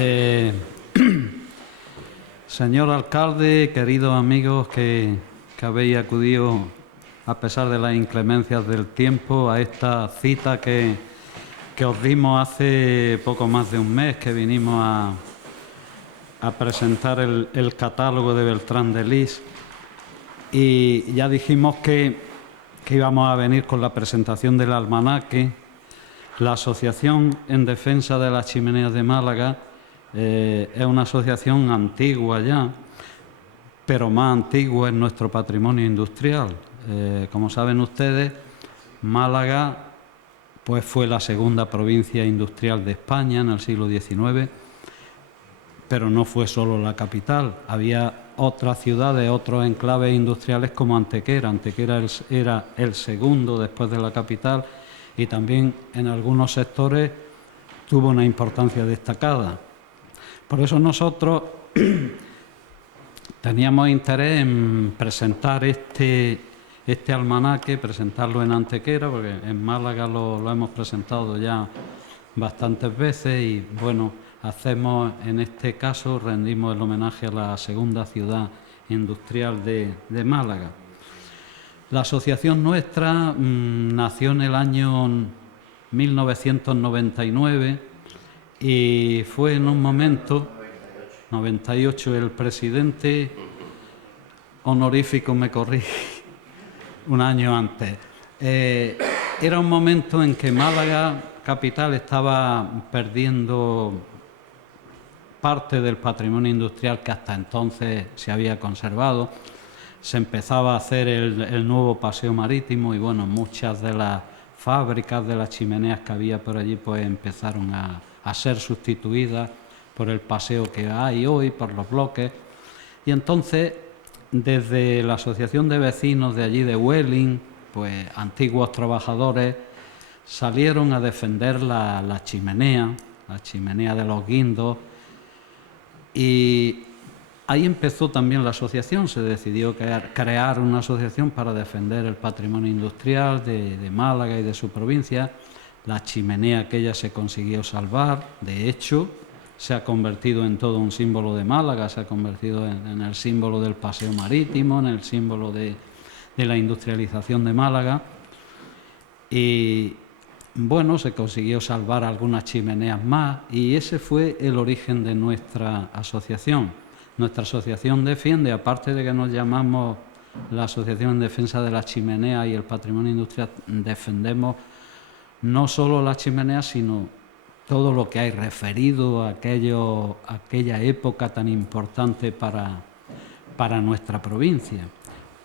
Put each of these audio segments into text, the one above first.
Eh, Señor alcalde, queridos amigos que habéis acudido, a pesar de las inclemencias del tiempo, a esta cita que os dimos hace poco más de un mes, que vinimos a presentar el catálogo de Beltrán de Lis, y ya dijimos que íbamos a venir con la presentación del almanaque. La Asociación en Defensa de las Chimeneas de Málaga es una asociación antigua ya, pero más antigua en nuestro patrimonio industrial. Como saben ustedes, Málaga pues fue la segunda provincia industrial de España en el siglo XIX, pero no fue solo la capital. Había otras ciudades, otros enclaves industriales como Antequera. Antequera era el segundo después de la capital y también en algunos sectores tuvo una importancia destacada. Por eso nosotros teníamos interés en presentar este almanaque, presentarlo en Antequera, porque en Málaga lo hemos presentado ya bastantes veces y, bueno, hacemos en este caso, rendimos el homenaje a la segunda ciudad industrial de Málaga. La asociación nuestra nació en el año 1999 y fue en un momento, 98, el presidente honorífico me corrige, un año antes. Era un momento en que Málaga capital estaba perdiendo parte del patrimonio industrial que hasta entonces se había conservado. Se empezaba a hacer el nuevo paseo marítimo y, bueno, muchas de las fábricas de las chimeneas que había por allí pues empezaron a ser sustituidas por el paseo que hay hoy, por los bloques. Y entonces, desde la Asociación de Vecinos de allí de Huelin, pues antiguos trabajadores salieron a defender la chimenea de los guindos, y ahí empezó también la asociación. Se decidió crear una asociación para defender el patrimonio industrial de Málaga y de su provincia. La chimenea aquella se consiguió salvar, de hecho se ha convertido en todo un símbolo de Málaga, se ha convertido en el símbolo del paseo marítimo, en el símbolo de la industrialización de Málaga. Y bueno, se consiguió salvar algunas chimeneas más y ese fue el origen de nuestra asociación. Nuestra asociación defiende, aparte de que nos llamamos la Asociación en Defensa de las Chimeneas y el Patrimonio Industrial, defendemos no solo las chimeneas, sino todo lo que hay referido a aquella época tan importante para nuestra provincia.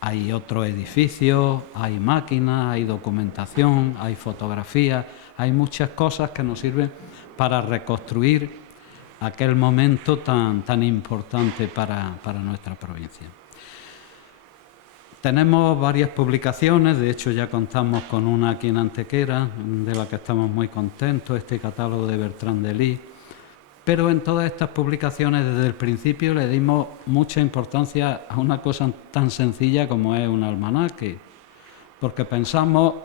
Hay otros edificios, hay máquinas, hay documentación, hay fotografías, hay muchas cosas que nos sirven para reconstruir aquel momento tan importante para nuestra provincia. Tenemos varias publicaciones, de hecho ya contamos con una aquí en Antequera, de la que estamos muy contentos, este catálogo de Beltrán de Lis. Pero en todas estas publicaciones desde el principio le dimos mucha importancia a una cosa tan sencilla como es un almanaque, porque pensamos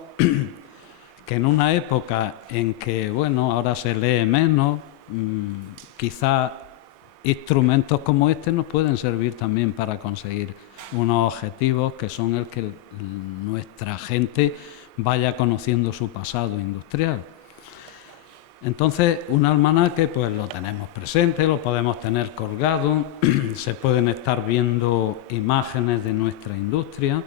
que en una época en que, bueno, ahora se lee menos, quizás instrumentos como este nos pueden servir también para conseguir unos objetivos que son el que nuestra gente vaya conociendo su pasado industrial. Entonces, un almanaque pues lo tenemos presente, lo podemos tener colgado, se pueden estar viendo imágenes de nuestra industria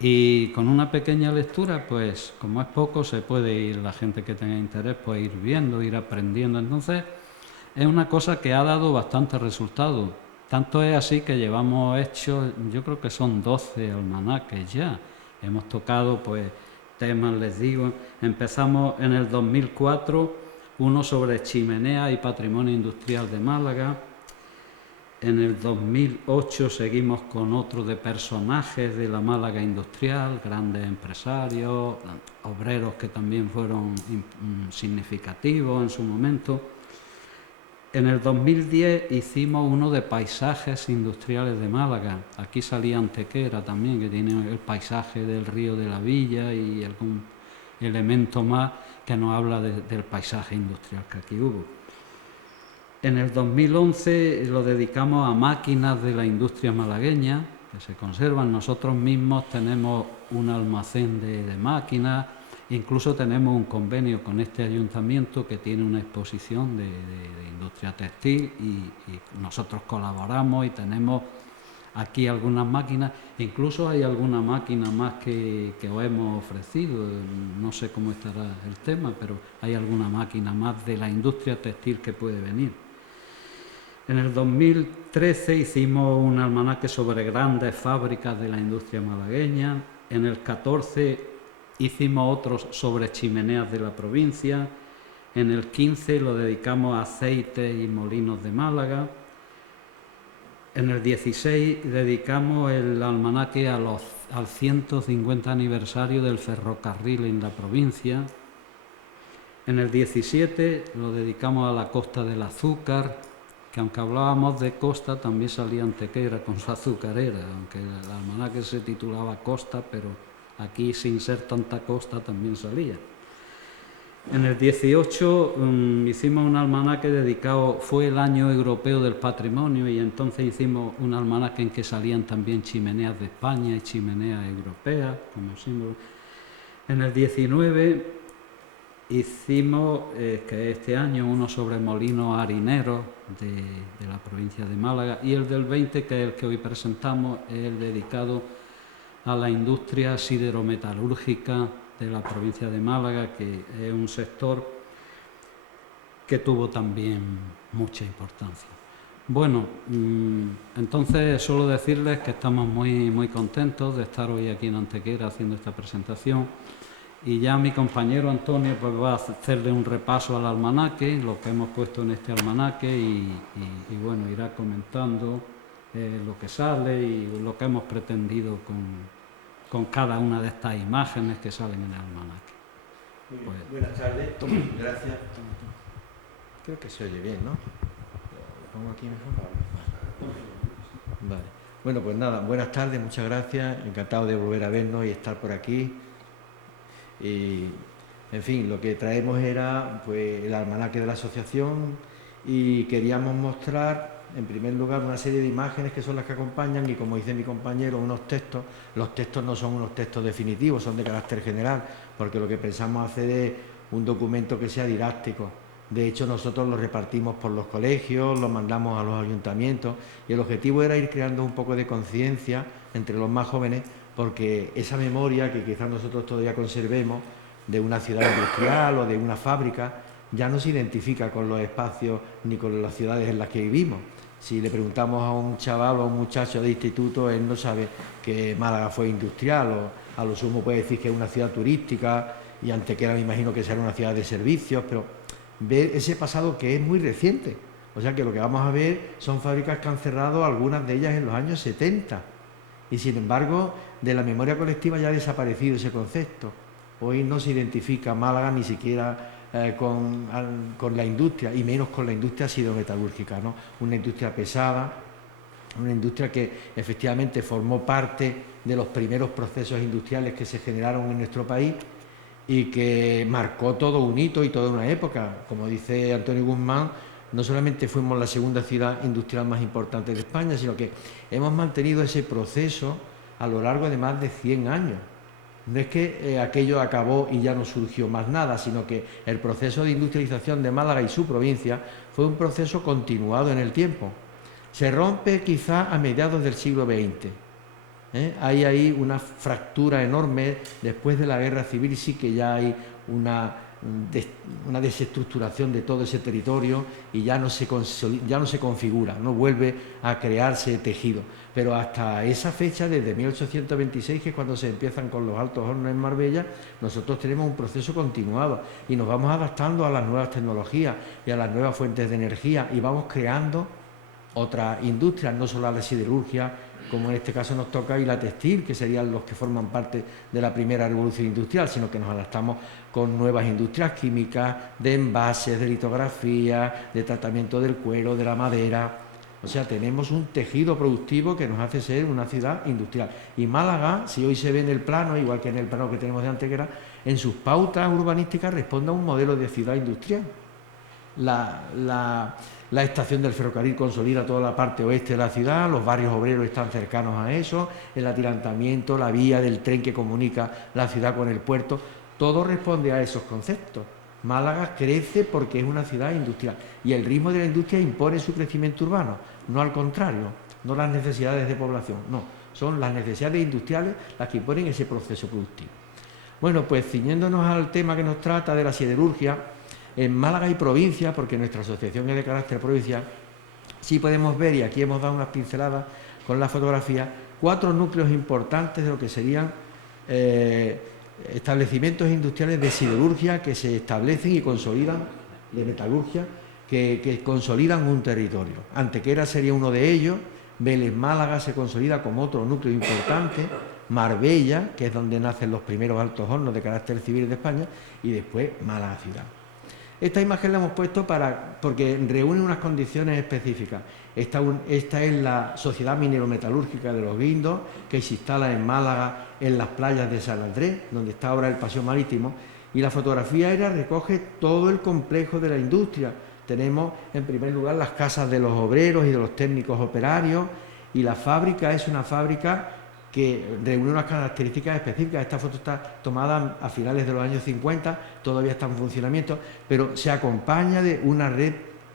y con una pequeña lectura, pues como es poco, se puede ir, la gente que tenga interés, pues ir viendo, ir aprendiendo. Entonces, es una cosa que ha dado bastante resultado. Tanto es así que llevamos hechos, yo creo que son 12 almanaques ya. Hemos tocado pues temas, les digo, empezamos en el 2004, uno sobre chimenea y patrimonio industrial de Málaga. En el 2008 seguimos con otro de personajes de la Málaga industrial, grandes empresarios, obreros que también fueron significativos en su momento. En el 2010 hicimos uno de paisajes industriales de Málaga. Aquí salía Antequera también, que tiene el paisaje del río de la Villa y algún elemento más que nos habla del paisaje industrial que aquí hubo. En el 2011 lo dedicamos a máquinas de la industria malagueña, que se conservan. Nosotros mismos tenemos un almacén de máquinas, incluso tenemos un convenio con este ayuntamiento que tiene una exposición de industria textil y nosotros colaboramos y tenemos aquí algunas máquinas, incluso hay alguna máquina más que os hemos ofrecido, no sé cómo estará el tema, pero hay alguna máquina más de la industria textil que puede venir. En el 2013 hicimos un almanaque sobre grandes fábricas de la industria malagueña. En el 14 hicimos otros sobre chimeneas de la provincia. En el 15 lo dedicamos a aceites y molinos de Málaga. En el 16 dedicamos el almanaque al 150 aniversario del ferrocarril en la provincia. En el 17 lo dedicamos a la Costa del Azúcar, que aunque hablábamos de costa, también salía Antequera con su azucarera, aunque el almanaque se titulaba Costa, pero aquí sin ser tanta costa también salía. En el 18 hicimos un almanaque dedicado, fue el año europeo del patrimonio, y entonces hicimos un almanaque en que salían también chimeneas de España y chimeneas europeas como símbolo. En el 19 hicimos, que este año, uno sobre molinos harineros de la provincia de Málaga, y el del 20, que es el que hoy presentamos, es el dedicado a la industria siderometalúrgica de la provincia de Málaga, que es un sector que tuvo también mucha importancia. Bueno, entonces solo decirles que estamos muy contentos de estar hoy aquí en Antequera haciendo esta presentación, y ya mi compañero Antonio pues va a hacerle un repaso al almanaque, lo que hemos puesto en este almanaque, y bueno, irá comentando lo que sale y lo que hemos pretendido con cada una de estas imágenes que salen en el almanaque. Pues, buenas tardes, gracias. Creo que se oye bien, ¿no? ¿Lo pongo aquí mejor? Vale. Bueno, pues nada, buenas tardes, muchas gracias, encantado de volver a vernos y estar por aquí. Y, en fin, lo que traemos era pues el almanaque de la asociación, y queríamos mostrar en primer lugar una serie de imágenes que son las que acompañan, y como dice mi compañero, unos textos. Los textos no son unos textos definitivos, son de carácter general, porque lo que pensamos hacer es un documento que sea didáctico. De hecho, nosotros lo repartimos por los colegios, lo mandamos a los ayuntamientos, y el objetivo era ir creando un poco de conciencia entre los más jóvenes, porque esa memoria que quizás nosotros todavía conservemos de una ciudad industrial o de una fábrica ya no se identifica con los espacios ni con las ciudades en las que vivimos. Si le preguntamos a un chaval o a un muchacho de instituto, él no sabe que Málaga fue industrial, o a lo sumo puede decir que es una ciudad turística, y Antequera me imagino que será una ciudad de servicios, pero ver ese pasado que es muy reciente. O sea que lo que vamos a ver son fábricas que han cerrado, algunas de ellas en los años 70, y sin embargo de la memoria colectiva ya ha desaparecido ese concepto. Hoy no se identifica Málaga ni siquiera con la industria, y menos con la industria siderometalúrgica, ¿no? Una industria pesada, una industria que efectivamente formó parte de los primeros procesos industriales que se generaron en nuestro país, y que marcó todo un hito y toda una época. Como dice Antonio Guzmán, no solamente fuimos la segunda ciudad industrial más importante de España, sino que hemos mantenido ese proceso a lo largo de más de 100 años. No es que aquello acabó y ya no surgió más nada, sino que el proceso de industrialización de Málaga y su provincia fue un proceso continuado en el tiempo. Se rompe quizá a mediados del siglo XX. Hay ahí una fractura enorme. Después de la guerra civil sí que ya hay una desestructuración de todo ese territorio, y ya no se configura, no vuelve a crearse tejido. Pero hasta esa fecha, desde 1826, que es cuando se empiezan con los altos hornos en Marbella, nosotros tenemos un proceso continuado, y nos vamos adaptando a las nuevas tecnologías y a las nuevas fuentes de energía, y vamos creando otras industrias, no solo la siderurgia, como en este caso nos toca, y la textil, que serían los que forman parte de la primera revolución industrial, sino que nos adaptamos con nuevas industrias químicas, de envases, de litografía, de tratamiento del cuero, de la madera. O sea, tenemos un tejido productivo que nos hace ser una ciudad industrial. Y Málaga, si hoy se ve en el plano, igual que en el plano que tenemos de Antequera, en sus pautas urbanísticas responde a un modelo de ciudad industrial. La estación del ferrocarril consolida toda la parte oeste de la ciudad, los barrios obreros están cercanos a eso, el atirantamiento, la vía del tren que comunica la ciudad con el puerto, todo responde a esos conceptos. Málaga crece porque es una ciudad industrial y el ritmo de la industria impone su crecimiento urbano, no al contrario, no las necesidades de población, no, son las necesidades industriales las que imponen ese proceso productivo. Bueno, pues ciñéndonos al tema que nos trata de la siderurgia, en Málaga y provincia, porque nuestra asociación es de carácter provincial, sí podemos ver, y aquí hemos dado unas pinceladas con la fotografía, 4 núcleos importantes de lo que serían establecimientos industriales de siderurgia que se establecen y consolidan, de metalurgia, que consolidan un territorio. Antequera sería uno de ellos, Vélez Málaga se consolida como otro núcleo importante, Marbella, que es donde nacen los primeros altos hornos de carácter civil de España, y después Málaga ciudad. Esta imagen la hemos puesto porque reúne unas condiciones específicas. Esta es la Sociedad Minero-Metalúrgica de los Guindos, que se instala en Málaga, en las playas de San Andrés, donde está ahora el paseo marítimo, y la fotografía aérea recoge todo el complejo de la industria. Tenemos, en primer lugar, las casas de los obreros y de los técnicos operarios, y la fábrica es una fábrica que reúne unas características específicas. Esta foto está tomada a finales de los años 50, todavía está en funcionamiento, pero se acompaña de una red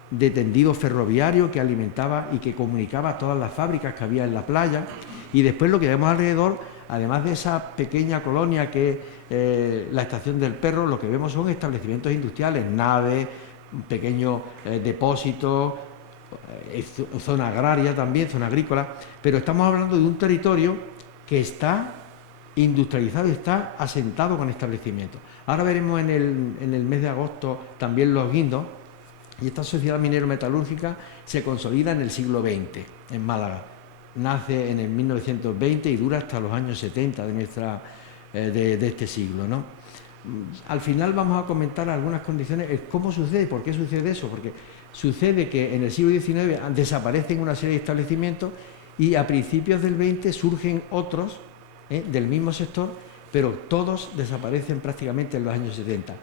de tendido ferroviario que alimentaba y que comunicaba todas las fábricas que había en la playa, y después lo que vemos alrededor, además de esa pequeña colonia que es la Estación del Perro, lo que vemos son establecimientos industriales, naves, pequeños depósitos, zona agraria también, zona agrícola, pero estamos hablando de un territorio que está industrializado y está asentado con establecimientos. Ahora veremos en el mes de agosto también los Guindos, y esta sociedad minero-metalúrgica se consolida en el siglo XX en Málaga. Nace en el 1920 y dura hasta los años 70 de este siglo, ¿no? Al final vamos a comentar algunas condiciones, cómo sucede, por qué sucede eso, porque sucede que en el siglo XIX desaparecen una serie de establecimientos y a principios del XX surgen otros del mismo sector, pero todos desaparecen prácticamente en los años 70.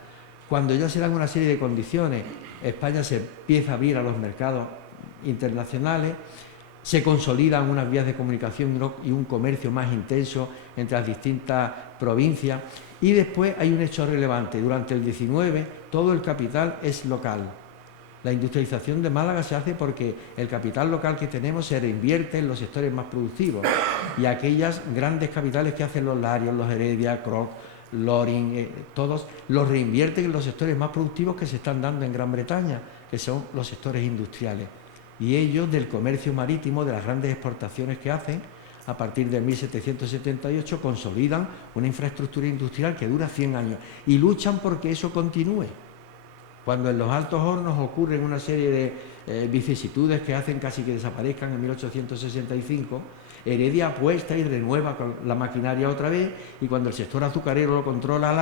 Cuando ya se dan una serie de condiciones, España se empieza a abrir a los mercados internacionales, se consolidan unas vías de comunicación y un comercio más intenso entre las distintas provincias, y después hay un hecho relevante. Durante el XIX todo el capital es local. La industrialización de Málaga se hace porque el capital local que tenemos se reinvierte en los sectores más productivos, y aquellas grandes capitales que hacen los Larios, los Heredia, Kroc, Loring, todos los reinvierten en los sectores más productivos que se están dando en Gran Bretaña, que son los sectores industriales. Y ellos, del comercio marítimo, de las grandes exportaciones que hacen, a partir de 1778 consolidan una infraestructura industrial que dura 100 años y luchan porque eso continúe. Cuando en los altos hornos ocurren una serie de vicisitudes que hacen casi que desaparezcan en 1865, Heredia apuesta y renueva con la maquinaria otra vez, y cuando el sector azucarero lo controla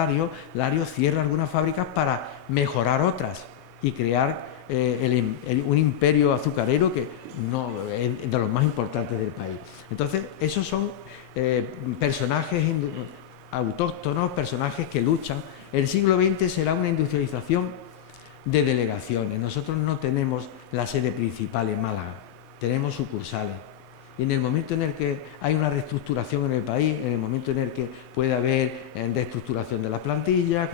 Lario cierra algunas fábricas para mejorar otras y crear un imperio azucarero que no es de los más importantes del país. Entonces, esos son personajes autóctonos, personajes que luchan. El siglo XX será una industrialización de delegaciones. Nosotros no tenemos la sede principal en Málaga, tenemos sucursales. Y en el momento en el que hay una reestructuración en el país, en el momento en el que puede haber reestructuración de las plantillas,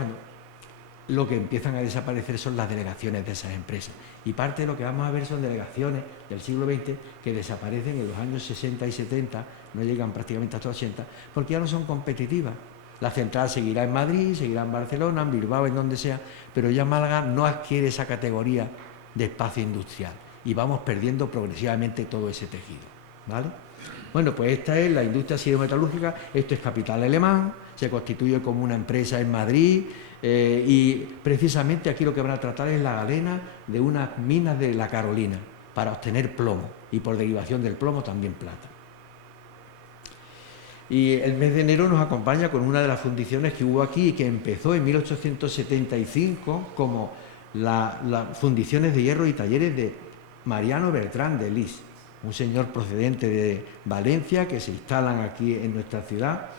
lo que empiezan a desaparecer son las delegaciones de esas empresas. Y parte de lo que vamos a ver son delegaciones del siglo XX que desaparecen en los años 60 y 70, no llegan prácticamente hasta 80, porque ya no son competitivas. La central seguirá en Madrid, seguirá en Barcelona, en Bilbao, en donde sea, pero ya Málaga no adquiere esa categoría de espacio industrial y vamos perdiendo progresivamente todo ese tejido, ¿vale? Bueno, pues esta es la industria siderometalúrgica, esto es capital alemán, se constituye como una empresa en Madrid, y precisamente aquí lo que van a tratar es la galena de unas minas de la Carolina para obtener plomo y por derivación del plomo también plata. Y el mes de enero nos acompaña con una de las fundiciones que hubo aquí y que empezó en 1875 como las fundiciones de hierro y talleres de Mariano Bertrán de Lis, un señor procedente de Valencia que se instalan aquí en nuestra ciudad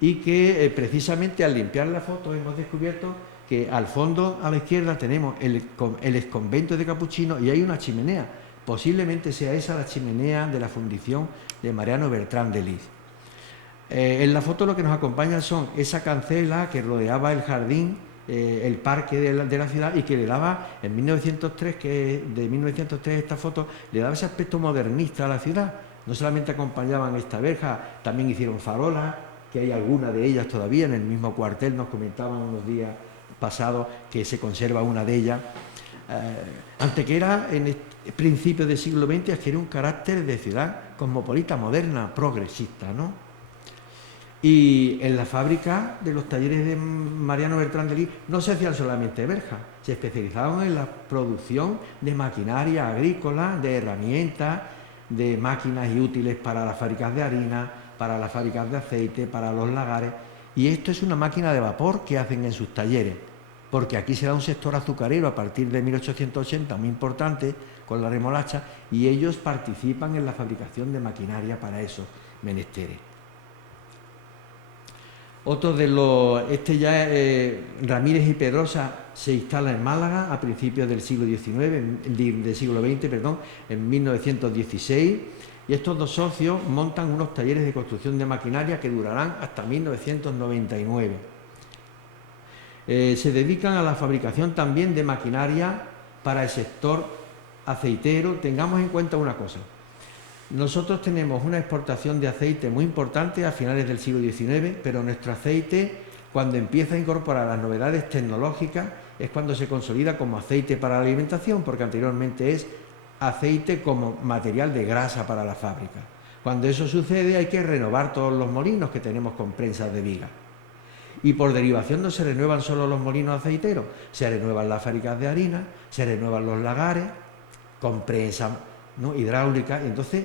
y que precisamente al limpiar la foto hemos descubierto que al fondo, a la izquierda, tenemos el exconvento de Capuchinos y hay una chimenea. Posiblemente sea esa la chimenea de la fundición de Mariano Bertrán de Lis. En la foto lo que nos acompaña son esa cancela que rodeaba el jardín, el parque de la ciudad, y que le daba en 1903, de 1903 esta foto, le daba ese aspecto modernista a la ciudad. No solamente acompañaban esta verja, también hicieron farolas, que hay algunas de ellas todavía en el mismo cuartel, nos comentaban unos días pasados que se conserva una de ellas. Antequera en el principio del siglo XX adquiere un carácter de ciudad cosmopolita, moderna, progresista, ¿no? Y en la fábrica de los talleres de Mariano Bertrán de Lis no se hacían solamente verjas, se especializaban en la producción de maquinaria agrícola, de herramientas, de máquinas y útiles para las fábricas de harina, para las fábricas de aceite, para los lagares. Y esto es una máquina de vapor que hacen en sus talleres, porque aquí se da un sector azucarero a partir de 1880 muy importante con la remolacha, y ellos participan en la fabricación de maquinaria para esos menesteres. Otro de los, Ramírez y Pedrosa se instala en Málaga a principios del siglo XX, en 1916, y estos dos socios montan unos talleres de construcción de maquinaria que durarán hasta 1999. Se dedican a la fabricación también de maquinaria para el sector aceitero. Tengamos en cuenta una cosa: nosotros tenemos una exportación de aceite muy importante a finales del siglo XIX, pero nuestro aceite, cuando empieza a incorporar las novedades tecnológicas, es cuando se consolida como aceite para la alimentación, porque anteriormente es aceite como material de grasa para la fábrica. Cuando eso sucede hay que renovar todos los molinos que tenemos con prensas de viga. Y por derivación no se renuevan solo los molinos aceiteros, se renuevan las fábricas de harina, se renuevan los lagares con prensa, ¿no?, hidráulica. Y entonces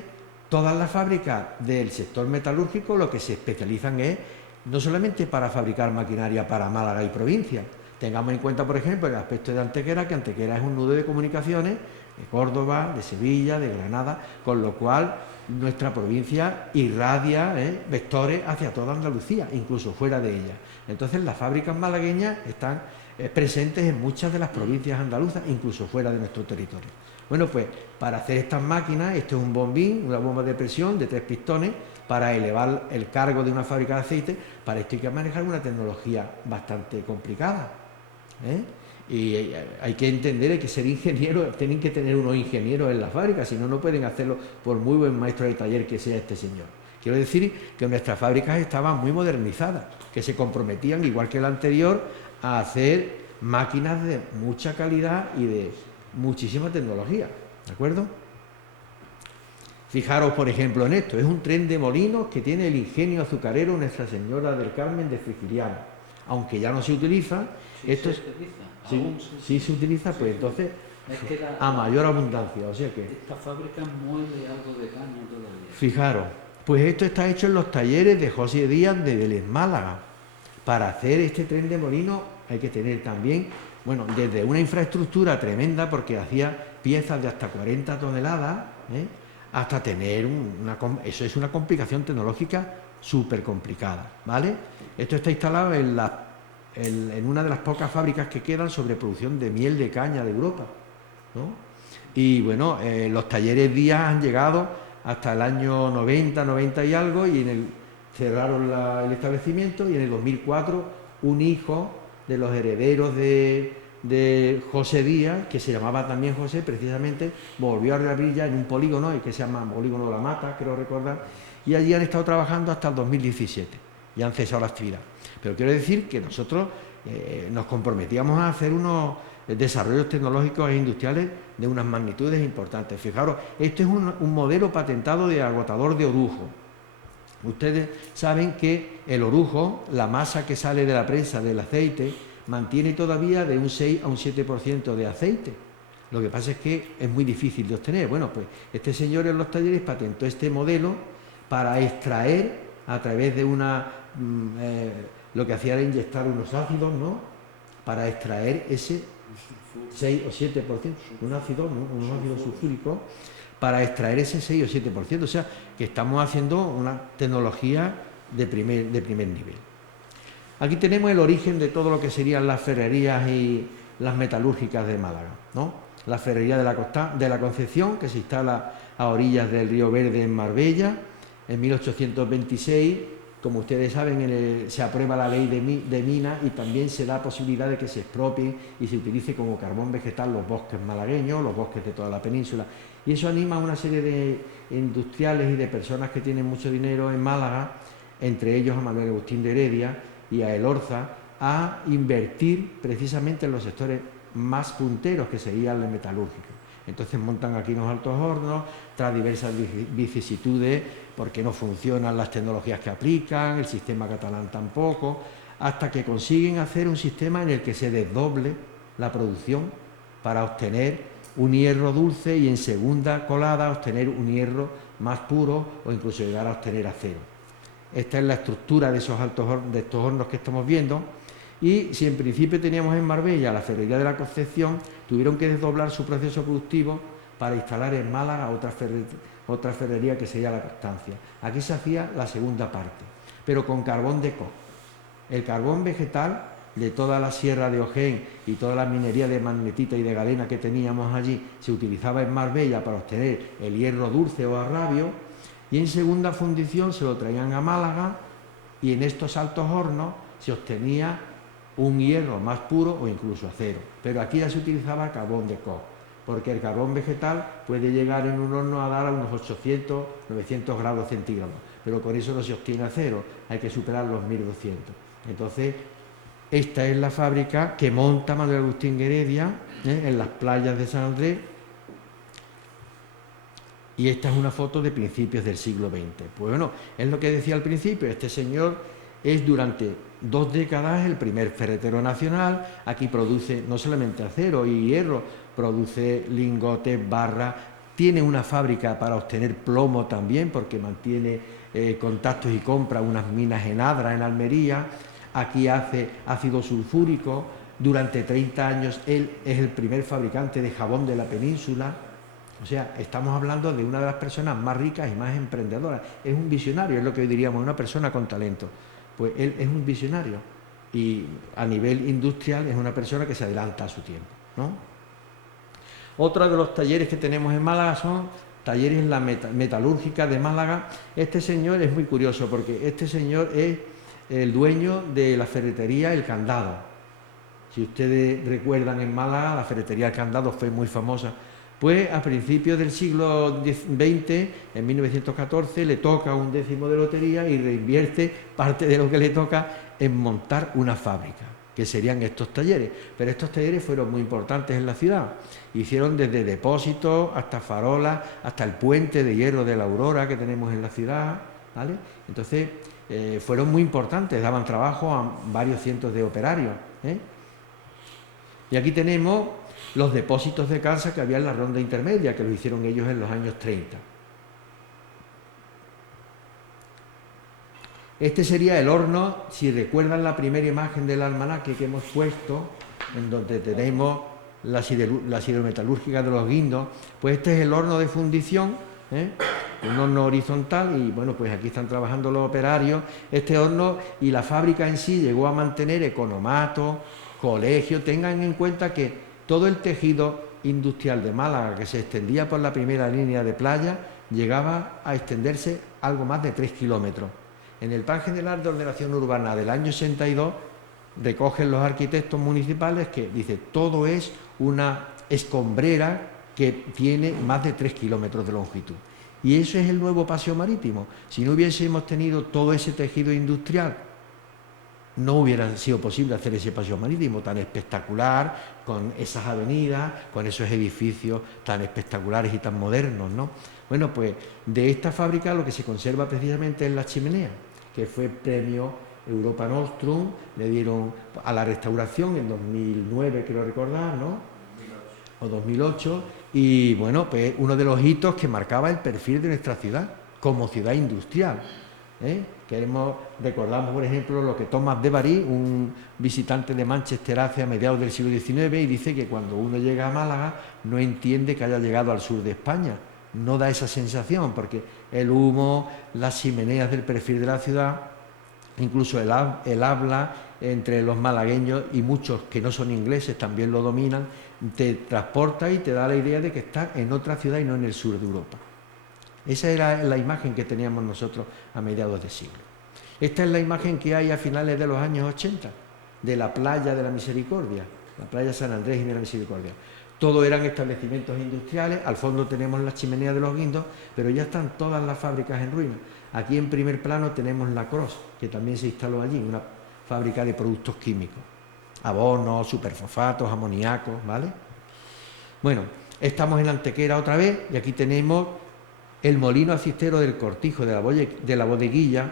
todas las fábricas del sector metalúrgico lo que se especializan es no solamente para fabricar maquinaria para Málaga y provincia. Tengamos en cuenta, por ejemplo, el aspecto de Antequera, que Antequera es un nudo de comunicaciones de Córdoba, de Sevilla, de Granada, con lo cual nuestra provincia irradia vectores hacia toda Andalucía, incluso fuera de ella. Entonces las fábricas malagueñas están presentes en muchas de las provincias andaluzas, incluso fuera de nuestro territorio. Bueno, pues para hacer estas máquinas, esto es un bombín, una bomba de presión de 3 pistones para elevar el cargo de una fábrica de aceite. Para esto hay que manejar una tecnología bastante complicada, y hay que entender, hay que ser ingenieros, tienen que tener unos ingenieros en la fábrica, si no, no pueden hacerlo por muy buen maestro de taller que sea este señor. Quiero decir que nuestras fábricas estaban muy modernizadas, que se comprometían, igual que la anterior, a hacer máquinas de mucha calidad y de muchísima tecnología, ¿de acuerdo? Fijaros, por ejemplo, en esto. Es un tren de molinos que tiene el ingenio azucarero Nuestra Señora del Carmen de Frigiliano. Aunque ya no se utiliza, sí, esto se utiliza. Sí se utiliza, pues entonces es que a mayor abundancia. O sea que esta fábrica muele algo de caña todavía. Fijaros, pues esto está hecho en los talleres de José Díaz de Vélez, Málaga. Para hacer este tren de molino hay que tener también, bueno, desde una infraestructura tremenda, porque hacía piezas de hasta 40 toneladas, hasta tener eso es una complicación tecnológica súper complicada, ¿vale? Esto está instalado en una de las pocas fábricas que quedan sobre producción de miel de caña de Europa, ¿no? Y bueno, los talleres Díaz han llegado hasta el año 90, 90 y algo, y cerraron el establecimiento, y en el 2004 un hijo de los herederos de José Díaz, que se llamaba también José, precisamente, volvió a reabrir ya en un polígono, que se llama Polígono de la Mata, creo recordar, y allí han estado trabajando hasta el 2017, y han cesado la actividad. Pero quiero decir que nosotros nos comprometíamos a hacer unos desarrollos tecnológicos e industriales de unas magnitudes importantes. Fijaros, este es un modelo patentado de agotador de orujo. Ustedes saben que el orujo, la masa que sale de la prensa del aceite, mantiene todavía de un 6 a un 7% de aceite. Lo que pasa es que es muy difícil de obtener. Bueno, pues este señor en los talleres patentó este modelo para extraer a través de lo que hacía era inyectar unos ácidos, ¿no?, para extraer ese 6 o 7%, un ácido sulfúrico, para extraer ese 6 o 7%. O sea, que estamos haciendo una tecnología de primer nivel. Aquí tenemos el origen de todo lo que serían las ferrerías y las metalúrgicas de Málaga, ¿no? La ferrería de la Concepción, que se instala a orillas del Río Verde en Marbella. En 1826, como ustedes saben, se aprueba la ley de minas y también se da posibilidad de que se expropien y se utilice como carbón vegetal los bosques malagueños, los bosques de toda la península. Y eso anima a una serie de industriales y de personas que tienen mucho dinero en Málaga, entre ellos a Manuel Agustín de Heredia y a Elorza, a invertir precisamente en los sectores más punteros, que serían la metalúrgica. Entonces montan aquí unos altos hornos, tras diversas vicisitudes, porque no funcionan las tecnologías que aplican, el sistema catalán tampoco, hasta que consiguen hacer un sistema en el que se desdoble la producción para obtener un hierro dulce y en segunda colada obtener un hierro más puro o incluso llegar a obtener acero. Esta es la estructura de estos hornos que estamos viendo. Y si en principio teníamos en Marbella la ferrería de la Concepción, tuvieron que desdoblar su proceso productivo para instalar en Málaga otra ferrería que sería la Constancia. Aquí se hacía la segunda parte, pero con carbón de coc. El carbón vegetal de toda la sierra de Ojén y toda la minería de magnetita y de galena que teníamos allí se utilizaba en Marbella para obtener el hierro dulce o arrabio, y en segunda fundición se lo traían a Málaga y en estos altos hornos se obtenía un hierro más puro o incluso acero. Pero aquí ya se utilizaba carbón de coc, porque el carbón vegetal puede llegar en un horno a dar a unos 800, 900 grados centígrados, pero con eso no se obtiene acero, hay que superar los 1200. Entonces, esta es la fábrica que monta Manuel Agustín Heredia en las playas de San Andrés, y esta es una foto de principios del siglo XX. Pues bueno, es lo que decía al principio, este señor es durante 2 décadas el primer ferretero nacional. Aquí produce no solamente acero y hierro, produce lingotes, barras, tiene una fábrica para obtener plomo también, porque mantiene contactos y compra unas minas en Adra, en Almería. Aquí hace ácido sulfúrico. Durante 30 años él es el primer fabricante de jabón de la península. O sea, estamos hablando de una de las personas más ricas y más emprendedoras. Es un visionario, es lo que diríamos, una persona con talento. Pues él es un visionario y a nivel industrial es una persona que se adelanta a su tiempo, ¿no? Otro de los talleres que tenemos en Málaga son talleres en la metalúrgica de Málaga. Este señor es muy curioso porque este señor es el dueño de la ferretería El Candado. Si ustedes recuerdan, en Málaga la ferretería El Candado fue muy famosa. Pues a principios del siglo XX, en 1914, le toca un décimo de lotería y reinvierte parte de lo que le toca en montar una fábrica, que serían estos talleres. Pero estos talleres fueron muy importantes en la ciudad. Hicieron desde depósitos hasta farolas, hasta el puente de hierro de la Aurora que tenemos en la ciudad, ¿vale? Entonces, fueron muy importantes, daban trabajo a varios cientos de operarios, ¿eh? Y aquí tenemos los depósitos de calza que había en la ronda intermedia, que lo hicieron ellos en los años 30. Este sería el horno, si recuerdan la primera imagen del almanaque que hemos puesto, en donde tenemos la siderometalúrgica de los Guindos, pues este es el horno de fundición, un horno horizontal, y bueno, pues aquí están trabajando los operarios. Este horno y la fábrica en sí llegó a mantener economatos, colegios. Tengan en cuenta que todo el tejido industrial de Málaga, que se extendía por la primera línea de playa, llegaba a extenderse algo más de 3 kilómetros. En el Plan General de Ordenación Urbana del año 62, recogen los arquitectos municipales que dice todo es una escombrera que tiene más de 3 kilómetros de longitud. Y eso es el nuevo paseo marítimo. Si no hubiésemos tenido todo ese tejido industrial, no hubiera sido posible hacer ese paseo marítimo tan espectacular, con esas avenidas, con esos edificios tan espectaculares y tan modernos, ¿no? Bueno, pues de esta fábrica lo que se conserva precisamente es la chimenea, que fue premio Europa Nostrum, le dieron a la restauración en 2009, creo recordar, ¿no? 2008. O 2008, y bueno, pues uno de los hitos que marcaba el perfil de nuestra ciudad como ciudad industrial, ¿eh? Recordamos, por ejemplo, lo que Thomas de Bary, un visitante de Manchester hace a mediados del siglo XIX, y dice que cuando uno llega a Málaga no entiende que haya llegado al sur de España. No da esa sensación, porque el humo, las chimeneas del perfil de la ciudad, incluso el habla entre los malagueños y muchos que no son ingleses también lo dominan, te transporta y te da la idea de que estás en otra ciudad y no en el sur de Europa. Esa era la imagen que teníamos nosotros a mediados de siglo. Esta es la imagen que hay a finales de los años 80, de la playa de la Misericordia, la playa San Andrés y de la Misericordia. Todo eran establecimientos industriales, al fondo tenemos la chimenea de los Guindos, pero ya están todas las fábricas en ruinas. Aquí en primer plano tenemos la Cross, que también se instaló allí, una fábrica de productos químicos, abonos, superfosfatos, amoníacos, ¿vale? Bueno, estamos en Antequera otra vez y aquí tenemos el molino acistero del Cortijo, de la bodeguilla,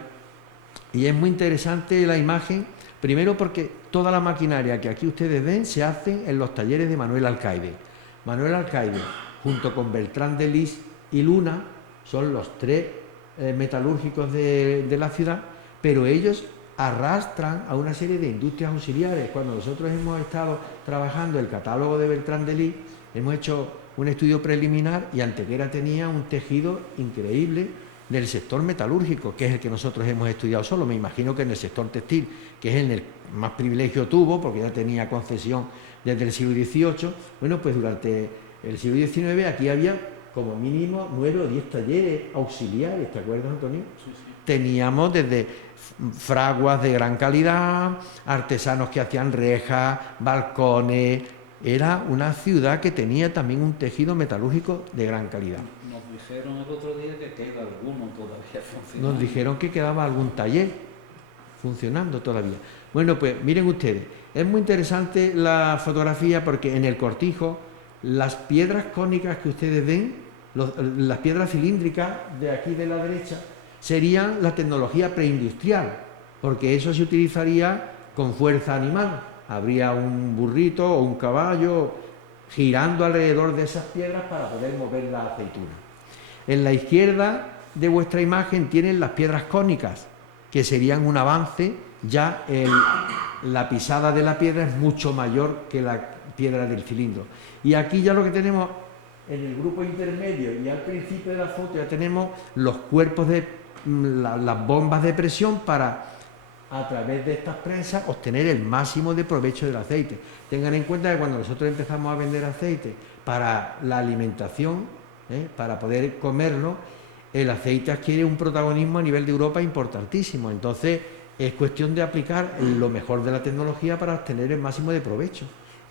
y es muy interesante la imagen, primero porque toda la maquinaria que aquí ustedes ven se hace en los talleres de Manuel Alcaide. Manuel Alcaide, junto con Beltrán de Lis y Luna, son los tres metalúrgicos de la ciudad, pero ellos arrastran a una serie de industrias auxiliares. Cuando nosotros hemos estado trabajando el catálogo de Beltrán de Lis, hemos hecho un estudio preliminar y Antequera tenía un tejido increíble del sector metalúrgico, que es el que nosotros hemos estudiado solo. Me imagino que en el sector textil, que es el que más privilegio tuvo, porque ya tenía concesión desde el siglo XVIII, bueno, pues durante el siglo XIX aquí había como mínimo 9 o 10 talleres auxiliares, ¿te acuerdas, Antonio? Sí, sí. Teníamos desde fraguas de gran calidad, artesanos que hacían rejas, balcones. Era una ciudad que tenía también un tejido metalúrgico de gran calidad. Nos dijeron el otro día que queda alguno todavía funcionando. Nos dijeron que quedaba algún taller funcionando todavía. Bueno, pues miren ustedes, es muy interesante la fotografía porque en el Cortijo las piedras cónicas que ustedes ven, las piedras cilíndricas de aquí de la derecha, serían la tecnología preindustrial, porque eso se utilizaría con fuerza animal. Habría un burrito o un caballo girando alrededor de esas piedras para poder mover la aceituna. En la izquierda de vuestra imagen tienen las piedras cónicas, que serían un avance. Ya la pisada de la piedra es mucho mayor que la piedra del cilindro. Y aquí ya lo que tenemos en el grupo intermedio y al principio de la foto ya tenemos los cuerpos de las bombas de presión para, a través de estas prensas, obtener el máximo de provecho del aceite. Tengan en cuenta que cuando nosotros empezamos a vender aceite para la alimentación, para poder comerlo, el aceite adquiere un protagonismo a nivel de Europa importantísimo. Entonces es cuestión de aplicar lo mejor de la tecnología para obtener el máximo de provecho.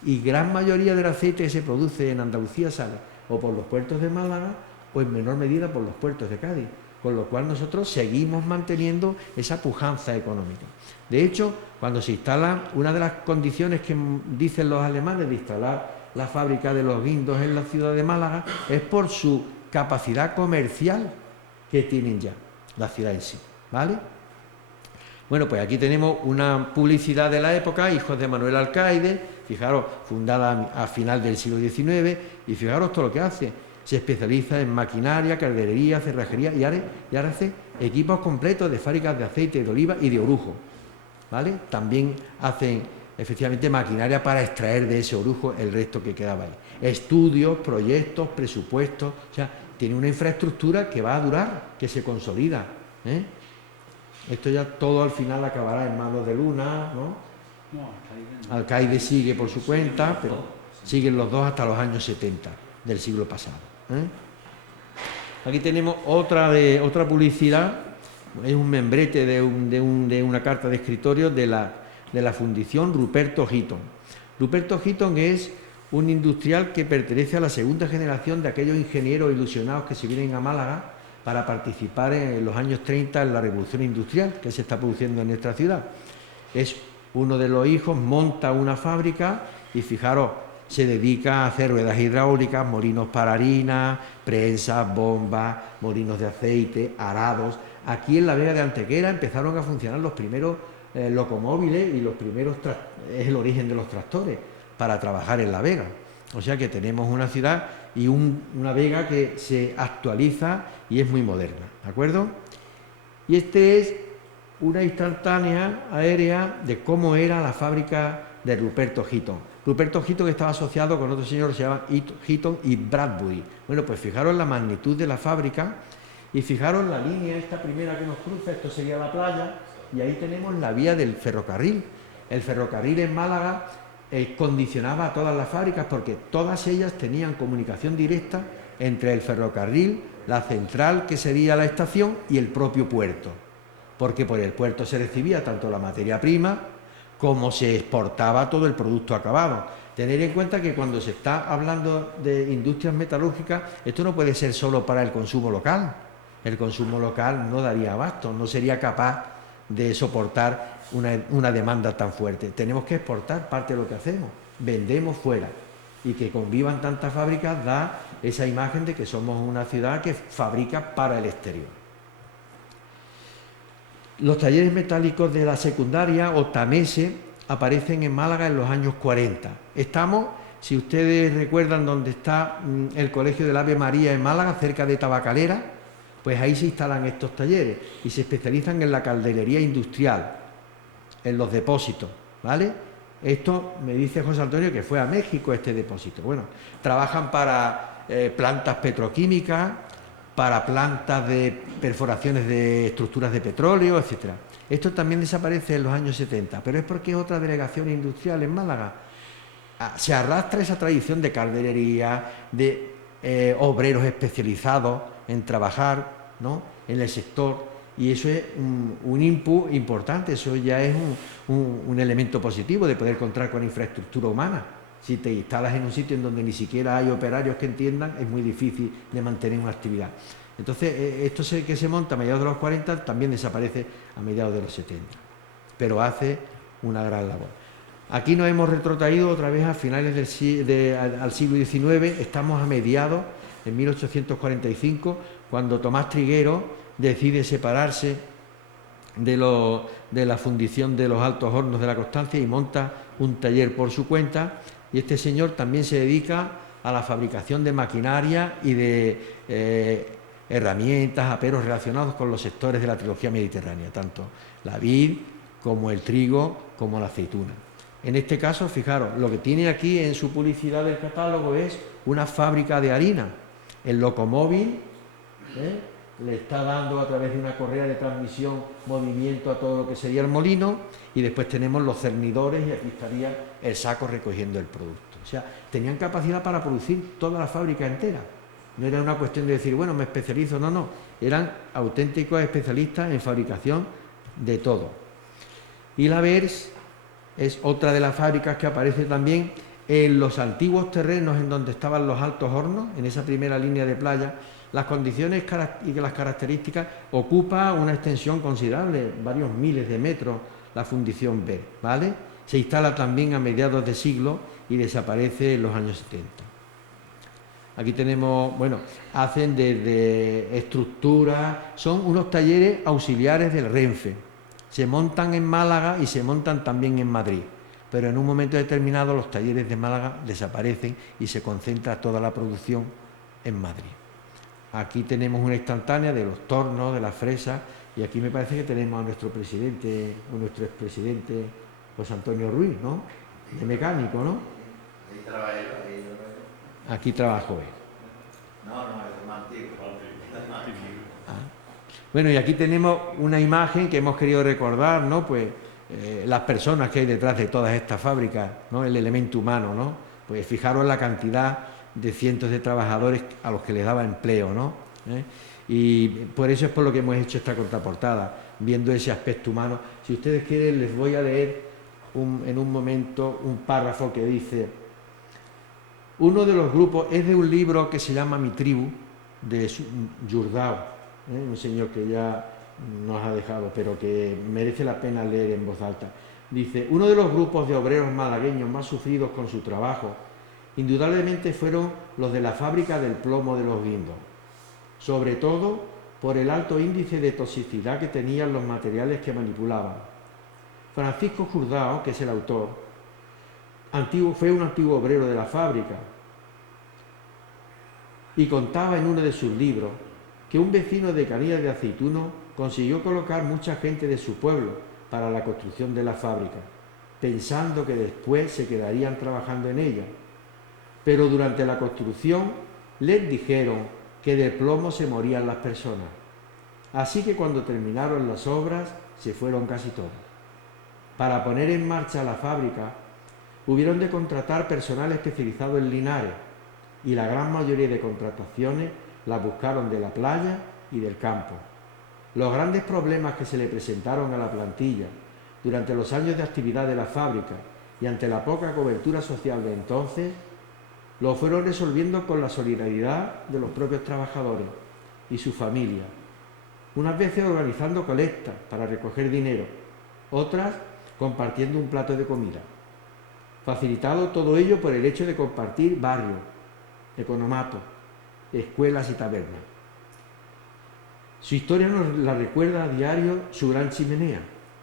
Y gran mayoría del aceite que se produce en Andalucía sale o por los puertos de Málaga o en menor medida por los puertos de Cádiz, con lo cual nosotros seguimos manteniendo esa pujanza económica. De hecho, cuando se instala, una de las condiciones que dicen los alemanes de instalar la fábrica de los Guindos en la ciudad de Málaga es por su capacidad comercial que tienen ya, la ciudad en sí, ¿vale? Bueno, pues aquí tenemos una publicidad de la época, Hijos de Manuel Alcaide, fijaros, fundada a final del siglo XIX, y fijaros todo lo que hace. Se especializa en maquinaria, calderería, cerrajería y ahora hace equipos completos de fábricas de aceite de oliva y de orujo, ¿vale? También hacen efectivamente maquinaria para extraer de ese orujo el resto que quedaba ahí. Estudios, proyectos, presupuestos, o sea, tiene una infraestructura que va a durar, que se consolida, ¿eh? Esto ya todo al final acabará en manos de Luna, ¿no? Alcaide sigue por su cuenta, pero siguen los dos hasta los años 70 del siglo pasado, ¿eh? Aquí tenemos otra publicidad, es un membrete de una carta de escritorio de la Fundición Ruperto Hitton. Ruperto Hitton es un industrial que pertenece a la segunda generación de aquellos ingenieros ilusionados que se vienen a Málaga para participar en los años 30 en la revolución industrial que se está produciendo en nuestra ciudad. Es uno de los hijos, monta una fábrica y fijaros, se dedica a hacer ruedas hidráulicas, molinos para harina, prensas, bombas, molinos de aceite, arados. Aquí en la Vega de Antequera empezaron a funcionar los primeros locomóviles y los primeros es el origen de los tractores para trabajar en la Vega. O sea que tenemos una ciudad y una Vega que se actualiza y es muy moderna, ¿de acuerdo? Y este es una instantánea aérea de cómo era la fábrica de Ruperto Hitton. Ruperto Hitton estaba asociado con otro señor que se llama Hitton y Bradbury. Bueno, pues fijaros la magnitud de la fábrica y fijaros la línea esta primera que nos cruza, esto sería la playa, y ahí tenemos la vía del ferrocarril. El ferrocarril en Málaga condicionaba a todas las fábricas porque todas ellas tenían comunicación directa entre el ferrocarril, la central que sería la estación y el propio puerto, porque por el puerto se recibía tanto la materia prima como se exportaba todo el producto acabado. Tener en cuenta que cuando se está hablando de industrias metalúrgicas, esto no puede ser solo para el consumo local. El consumo local no daría abasto, no sería capaz de soportar una demanda tan fuerte. Tenemos que exportar parte de lo que hacemos, vendemos fuera, y que convivan tantas fábricas da esa imagen de que somos una ciudad que fabrica para el exterior. Los talleres metálicos de la secundaria o TAMESE aparecen en Málaga en los años 40. Estamos, si ustedes recuerdan dónde está el Colegio del Ave María en Málaga, cerca de Tabacalera, pues ahí se instalan estos talleres y se especializan en la calderería industrial, en los depósitos, ¿vale? Esto me dice José Antonio que fue a México este depósito. Bueno, trabajan para plantas petroquímicas, para plantas de perforaciones de estructuras de petróleo, etcétera. Esto también desaparece en los años 70, pero es porque es otra delegación industrial en Málaga. Se arrastra esa tradición de calderería, de obreros especializados en trabajar, ¿no?, en el sector, y eso es un input importante, eso ya es un elemento positivo de poder contar con infraestructura humana. Si te instalas en un sitio en donde ni siquiera hay operarios que entiendan, es muy difícil de mantener una actividad. Entonces, esto que se monta a mediados de los 40 también desaparece a mediados de los 70, pero hace una gran labor. Aquí nos hemos retrotraído otra vez a finales al siglo XIX, estamos a mediados, en 1845, cuando Tomás Triguero decide separarse de la fundición de los Altos Hornos de la Constancia y monta un taller por su cuenta, y este señor también se dedica a la fabricación de maquinaria y de herramientas, aperos relacionados con los sectores de la trilogía mediterránea, tanto la vid como el trigo como la aceituna. En este caso, fijaros, lo que tiene aquí en su publicidad del catálogo es una fábrica de harina. El locomóvil le está dando a través de una correa de transmisión movimiento a todo lo que sería el molino, y después tenemos los cernidores y aquí estaría el saco recogiendo el producto. O sea, tenían capacidad para producir toda la fábrica entera. No era una cuestión de decir, bueno, me especializo, no, eran auténticos especialistas en fabricación de todo. Y la Vers es otra de las fábricas que aparece también en los antiguos terrenos en donde estaban los Altos Hornos, en esa primera línea de playa. Las condiciones y las características, ocupa una extensión considerable, varios miles de metros, la fundición Vers, ¿vale? Se instala también a mediados de siglo y desaparece en los años 70. Aquí tenemos, bueno, hacen desde estructuras, son unos talleres auxiliares del Renfe. Se montan en Málaga y se montan también en Madrid, pero en un momento determinado los talleres de Málaga desaparecen y se concentra toda la producción en Madrid. Aquí tenemos una instantánea de los tornos, de las fresas, y aquí me parece que tenemos a nuestro presidente, o nuestro expresidente José Antonio Ruiz, ¿no?, de mecánico, ¿no? Aquí trabajó él. No, es más antiguo. Bueno, y aquí tenemos una imagen que hemos querido recordar, ¿no?, pues las personas que hay detrás de todas estas fábricas, ¿no?, el elemento humano, ¿no? Pues fijaros la cantidad de cientos de trabajadores a los que les daba empleo, ¿no? Y por eso es por lo que hemos hecho esta contraportada, viendo ese aspecto humano. Si ustedes quieren, les voy a leer en un momento un párrafo que dice: uno de los grupos es de un libro que se llama Mi tribu, de Jordao, un señor que ya nos ha dejado, pero que merece la pena leer en voz alta. Dice: uno de los grupos de obreros malagueños más sufridos con su trabajo, indudablemente fueron los de la fábrica del plomo de los Guindos, sobre todo por el alto índice de toxicidad que tenían los materiales que manipulaban. Francisco Jordao, que es el autor, fue un antiguo obrero de la fábrica y contaba en uno de sus libros que un vecino de Canillas de Aceituno consiguió colocar mucha gente de su pueblo para la construcción de la fábrica, pensando que después se quedarían trabajando en ella. Pero durante la construcción les dijeron que de plomo se morían las personas. Así que cuando terminaron las obras se fueron casi todos. Para poner en marcha la fábrica, hubieron de contratar personal especializado en linares y la gran mayoría de contrataciones las buscaron de la playa y del campo. Los grandes problemas que se le presentaron a la plantilla durante los años de actividad de la fábrica y ante la poca cobertura social de entonces, lo fueron resolviendo con la solidaridad de los propios trabajadores y sus familias, unas veces organizando colectas para recoger dinero, otras compartiendo un plato de comida. Facilitado todo ello por el hecho de compartir barrios, economatos, escuelas y tabernas. Su historia nos la recuerda a diario su gran chimenea,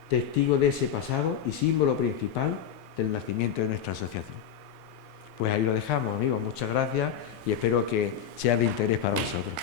testigo de ese pasado y símbolo principal del nacimiento de nuestra asociación. Pues ahí lo dejamos, amigos. Muchas gracias y espero que sea de interés para vosotros.